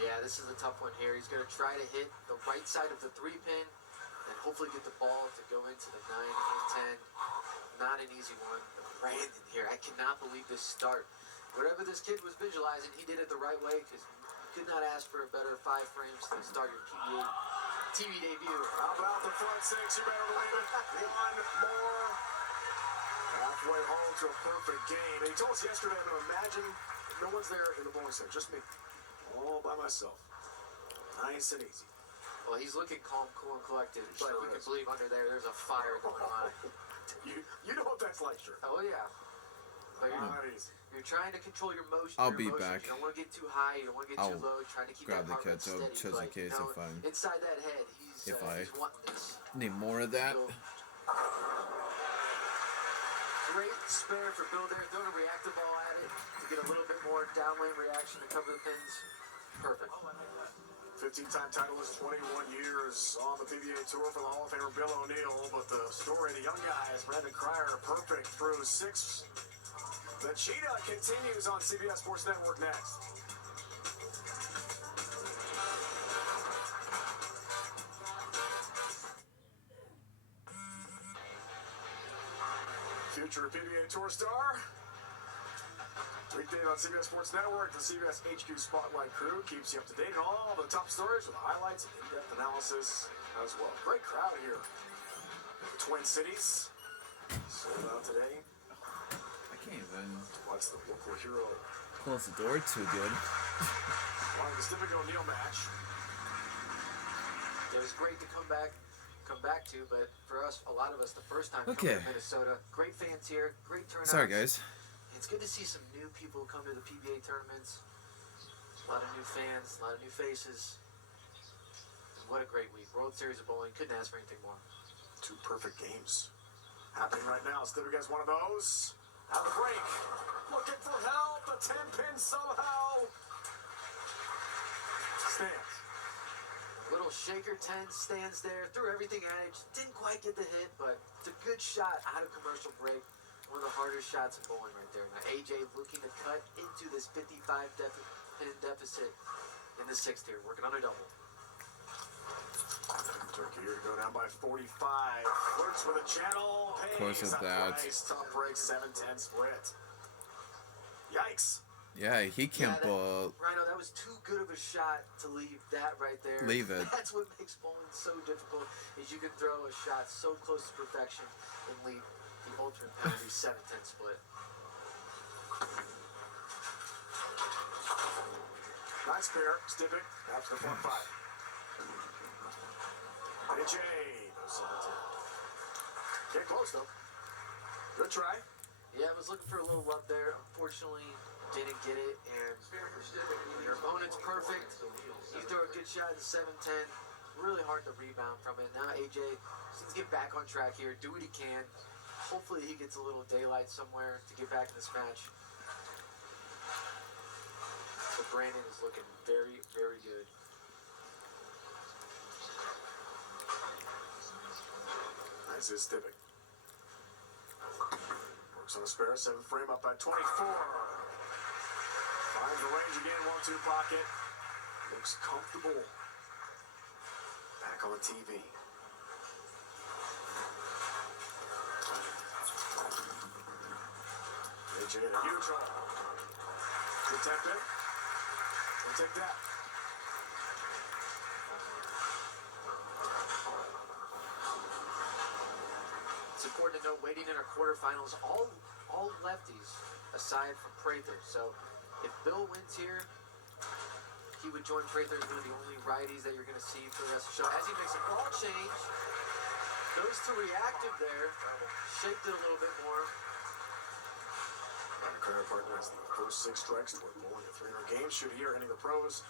Yeah, this is a tough one here. He's going to try to hit the right side of the 3-pin and hopefully get the ball to go into the 9 and 10. Not an easy one. But Brandon here, I cannot believe this start. Whatever this kid was visualizing, he did it the right way because you could not ask for a better 5 frames to start your PBA TV debut. How about the front 6? You better believe it. One more. Halfway home to a perfect game. And he told us yesterday, I'm going to imagine no one's there in the bowling center, just me. All by myself. Nice and easy. Well, he's looking calm, cool, and collected, but Sure you can is. believe under there's a fire going on. You know what that's like, sure. Oh, yeah. But Nice. you're trying to control your motion. I'll your be emotions. back. You don't want to get too high. You don't want to get too I'll low. You're trying to keep grab that the heart rate ketchup steady. just in But, case if I'm- inside that head, he's if I- he's wanting this. Need more of that. So, great spare for Bill there. Throwing a reactive ball at it to get a little bit more downlane reaction to cover the pins. Perfect. 15-time titleist, 21 years on the PBA Tour for the Hall of Famer Bill O'Neill. But the story of the young guys, Brandon Cryer, perfect through 6. The Cheetah continues on CBS Sports Network next. Future PBA Tour star. Weekday on CBS Sports Network, the CBS HQ Spotlight crew keeps you up to date on all the top stories with highlights and in-depth analysis as well. Great crowd here in the Twin Cities. Sold out today. I can't even Watch the local hero close the door too good. on the Stippich O'Neill match. It was great to come back to, but for us, a lot of us, the first time Okay. coming to Minnesota. Great fans here, great turnout. Sorry, guys. It's good to see some new people come to the PBA tournaments. A lot of new fans, a lot of new faces. And what a great week. World Series of Bowling. Couldn't ask for anything more. 2 perfect games happening right now. Stippich has one of those. Out of the break. Looking for help. The 10-pin somehow stands. A little shaker 10 stands there, threw everything at it, just didn't quite get the hit, but it's a good shot out of commercial break. One of the hardest shots in bowling right there. Now AJ looking to cut into this 55 pin deficit in the sixth here, working on a double. Turkey here to go down by 45. Flirts with a channel. Of course it's that. Tough break, 7-10 split. Yikes. Yeah, he can't bowl. Rhino, that was too good of a shot to leave that right there. Leave it. That's what makes bowling so difficult, is you can throw a shot so close to perfection and leave the ultimate penalty 7-10 split. Nice pair, Stippich. That's the 1-5. AJ, no 7-10. Get close though. Good try. Yeah, I was looking for a little love there. Unfortunately, didn't get it. And your opponent's perfect. You throw a good shot at 7-10. Really hard to rebound from it. Now AJ needs to get back on track here. Do what he can. Hopefully he gets a little daylight somewhere to get back in this match. But Brandon is looking very, very good. Nice is Stippich. Works on a spare, 7th frame up by 24. Finds the range again, 1-2 pocket. Looks comfortable. Back on the TV. AJ in a huge hole. Good tap in. We'll take that. It's important to note, waiting in our quarterfinals, all lefties aside from Prather. So if Bill wins here, he would join Prather as one of the only righties that you're going to see for the rest of the show. As he makes a ball change, goes to reactive there, shaped it a little bit more. Our current partner is the first 6 strikes toward bowling a 300 games. Should hear any of the pros.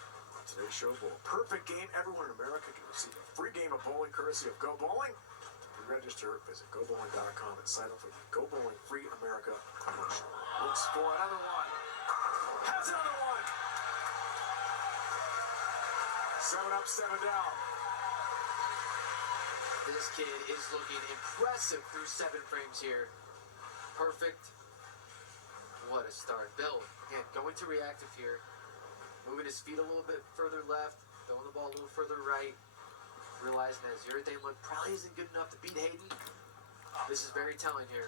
Today's show will a perfect game. Everyone in America can receive a free game of bowling courtesy of Go Bowling. To register, visit GoBowling.com and sign up for the Go Bowling Free America promotion. Looks for another one. Has another one. 7 up, 7 down. This kid is looking impressive through 7 frames here. Perfect. What a start. Bill, again, going to reactive here. Moving his feet a little bit further left. Throwing the ball a little further right. Realizing that his urethane look probably isn't good enough to beat Hayden. This is very telling here.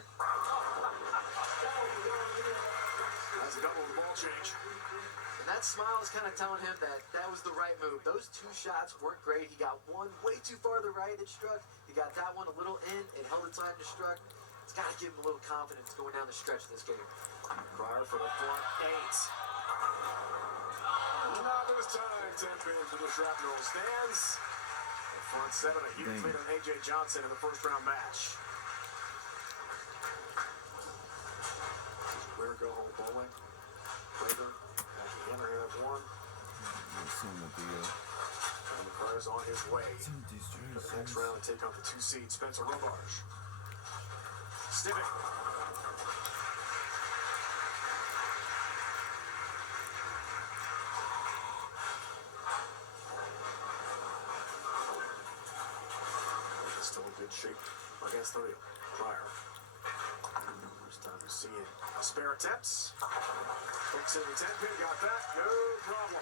That's a double with the ball change. And that smile is kind of telling him that that was the right move. Those 2 shots weren't great. He got one way too far to the right, it struck. He got that one a little in, it held its line to struck. It's got to give him a little confidence going down the stretch of this game. Pryor for the front 8. Not this time. 10 pin for the shrapnel stands. The front 7, a huge lead on AJ Johnson in the first round match. Winner go home bowling. Prather at the hammerhead of 1. And Pryor's on his way to the next round and take on the 2 seed Spencer Robarge. Stippich. Still in good shape against the Pryor. First time we've seen spare attempts. Hooks in the 10 pin, got that, no problem.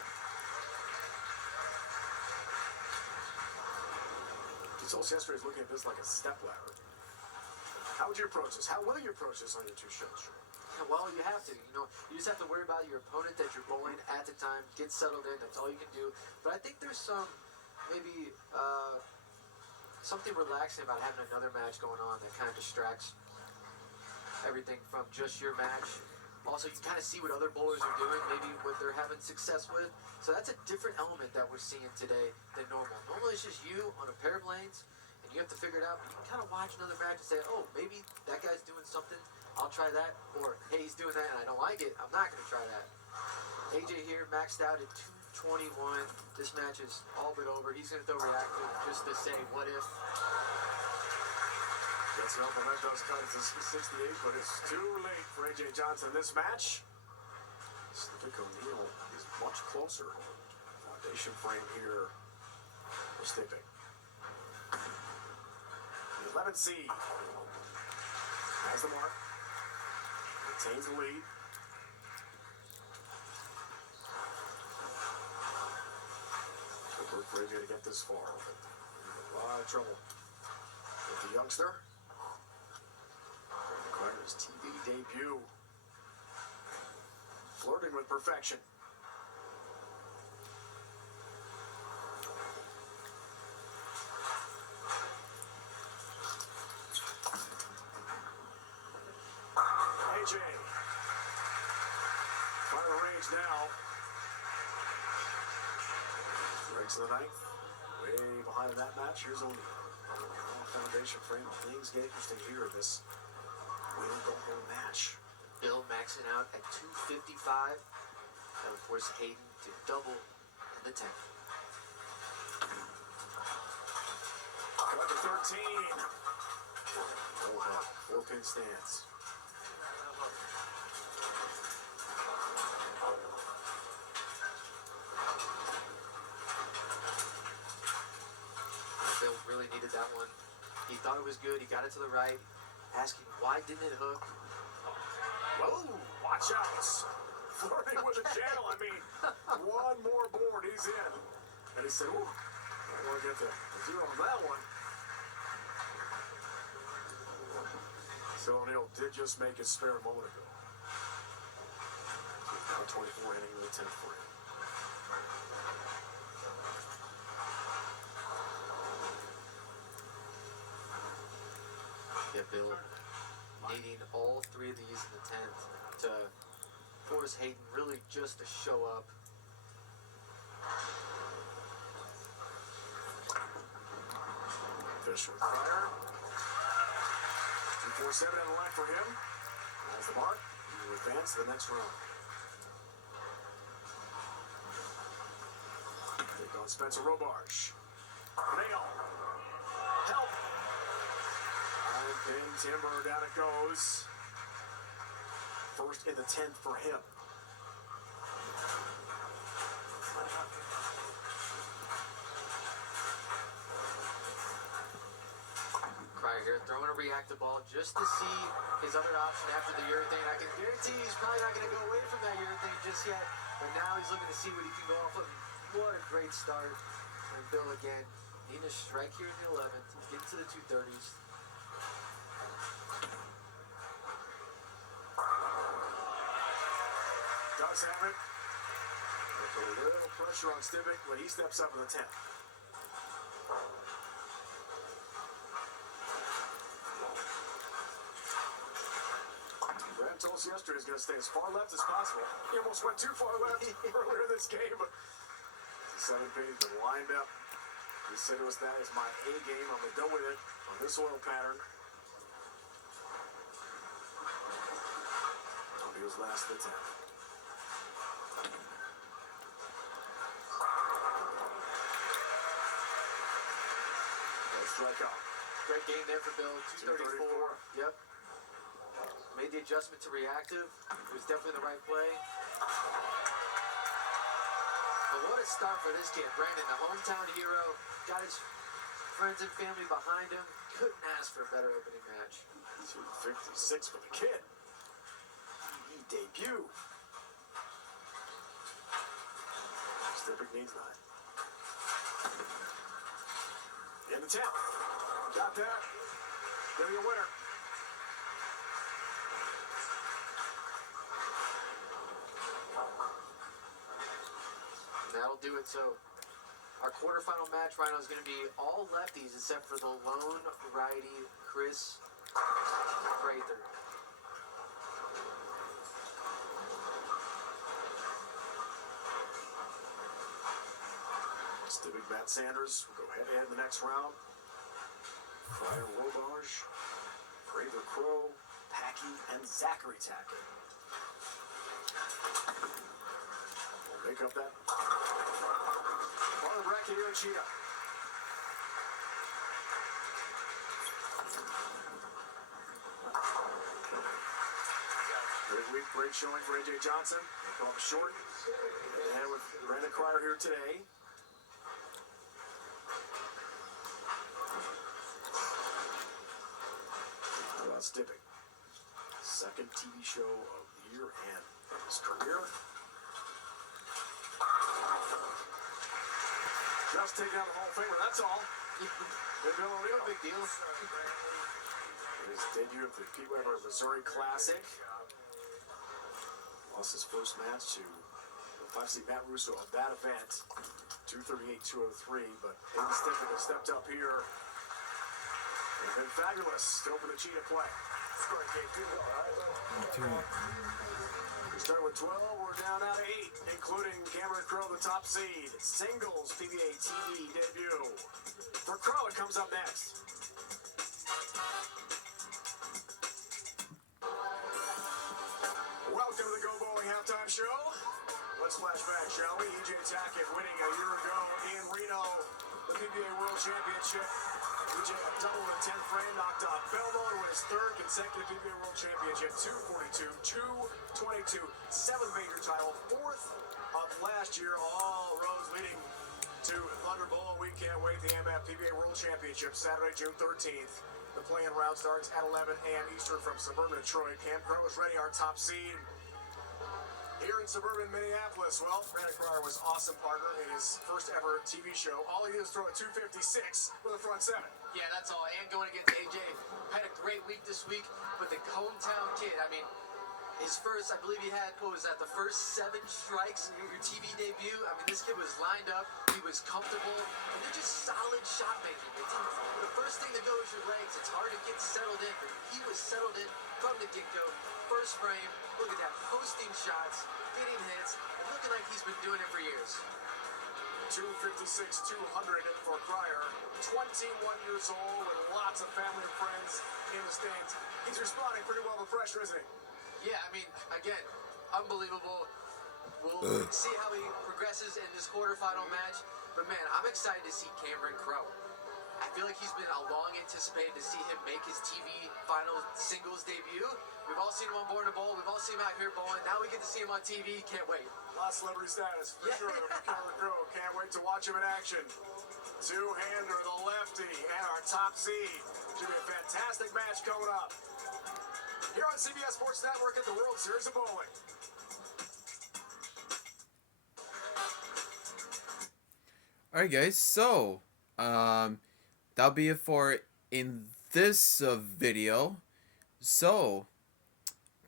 You told us yesterday he's looking at this like a step ladder. How would you approach this? How will you approach this on your 2 shows? Well, you have to. You just have to worry about your opponent that you're bowling at the time. Get settled in. That's all you can do. But I think there's some, maybe, something relaxing about having another match going on that kind of distracts everything from just your match. Also, you kind of see what other bowlers are doing, maybe what they're having success with. So that's a different element that we're seeing today than normal. Normally, it's just you on a pair of lanes, and you have to figure it out. But you can kind of watch another match and say, oh, maybe that guy's doing something. I'll try that. Or, hey, he's doing that, and I don't like it. I'm not going to try that. AJ here maxed out at 221. This match is all but over. He's going to throw reactive just to say, what if? Gets an open, that does cut it to 68, but it's too late for AJ Johnson in this match. Stippich O'Neal is much closer. Foundation frame here. for Stippich. The 11th seed has the mark. Retains the lead. Good work for AJ to get this far. A lot of trouble with the youngster. Required his TV debut. Flirting with perfection. AJ. Final range now. Breaks in the ninth. Way behind in that match. Here's O'Neal. Foundation frame. Things get interesting here in this win-go-home match. Bill maxing out at 255. That would force Hayden to double in the 10th. Cut to 13. Oh, no. 4-pin stance. Bill really needed that one. He thought it was good. He got it to the right. Asking, why didn't it hook? Whoa, watch out. Flirting with the channel. I mean, one more board, he's in. And he said, ooh, I want to get the zero on that one. So O'Neal did just make his spare a moment ago. Now 24 hitting the 10th for him. Yeah, Bill needing all three of these in the 10th to force Hayden really just to show up. Fish with Prather. 2-4-7 on the line for him. That's the mark. He will advance to the next round. Take on Spencer Robarge. Nail. Help. Pin timber, down it goes. First in the 10th for him. Cryer here throwing a reactive ball just to see his other option after the urethane. I can guarantee he's probably not going to go away from that urethane just yet, but now he's looking to see what he can go off of. What a great start. And Bill again, needing a strike here in the 11th, getting to the 230s. Does have it. With a little pressure on Stippich when he steps up in the 10th. Brad told us yesterday he's going to stay as far left as possible. He almost went too far left earlier this game, but the 7th pin has been lined up. He said it was that is my A game. I'm going to go with it on this oil pattern. He was last of the 10th. Strike out. Great game there for Bill. 234. Yep. Made the adjustment to reactive. It was definitely the right play. But what a start for this kid. Brandon, the hometown hero. Got his friends and family behind him. Couldn't ask for a better opening match. 256 for the kid. He debut. Stippich needs 9. In the 10th. Got that. Getting a winner. And that'll do it. So our quarterfinal match, Rhino, is going to be all lefties except for the lone righty, Chris Prather. Stippich, Matt Sanders will go head-to-head in the next round. Cryer, Robarge, Prather, Crow, Packy, and Zachary Tackett. We'll make up that part of the bracket here in Cheetah. Great week, great showing for AJ Johnson. They call him short. And with Brandon Cryer here today. Stippich. Second TV show of the year and his career. Just taking out the Hall of Famer, that's all. Big deal. His debut at the Pete Weber Missouri Classic. Lost his first match to the 5-seed Matt Russo of that event. 238-203, but Hayden Stippich has stepped up here. They've been fabulous to open the Cheetah play. Scoring game 2. We start with 12, we're down now to 8, including Cameron Crowe, the top seed. Singles PBA TV debut. For Crowe, it comes up next. Welcome to the Go Bowling Halftime Show. Let's flash back, shall we? E.J. Tackett winning a year ago in Reno, the PBA World Championship. E.J. a double in the 10th frame, knocked off Belmo to win his third consecutive PBA World Championship. 242, 222, 7th major title, 4th of last year. All roads leading to Thunder Bowl. We can't wait. The MF PBA World Championship, Saturday, June 13th. The play-in round starts at 11 a.m. Eastern from suburban Detroit. Cam Crowe is ready, our top seed. Here in suburban Minneapolis, well, Brandon Prather was awesome partner in his first ever TV show. All he did was throw a 256 with a front 7. Yeah, that's all. And going against AJ, had a great week this week, but the hometown kid, I mean, his first, I believe he had, what was that, the first 7 strikes in your TV debut? I mean, this kid was lined up, he was comfortable, and they're just solid shot making. The first thing to go is your legs. It's hard to get settled in, but he was settled in from the get-go. First frame, look at that, posting shots, getting hits, and looking like he's been doing it for years. 256, 200 for Cryer. 21 years old with lots of family and friends in the stands. He's responding pretty well to pressure, isn't he? Yeah, I mean, again, unbelievable. We'll see how he progresses in this quarterfinal match. But, man, I'm excited to see Cameron Crowe. I feel like he's been a long anticipated to see him make his TV final singles debut. We've all seen him on Born to Bowl. We've all seen him out here bowling. Now we get to see him on TV. Can't wait. A lot of celebrity status for sure for Cameron Crowe. Can't wait to watch him in action. Two-hander, the lefty, and our top seed. Should be a fantastic match coming up. Here on CBS Sports Network at the World Series of Bowling. Alright guys, so that'll be it for in this video. So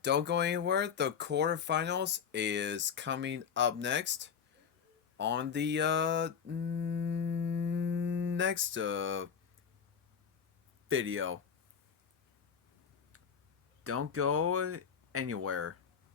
don't go anywhere. The quarterfinals is coming up next on the next video. Don't go anywhere.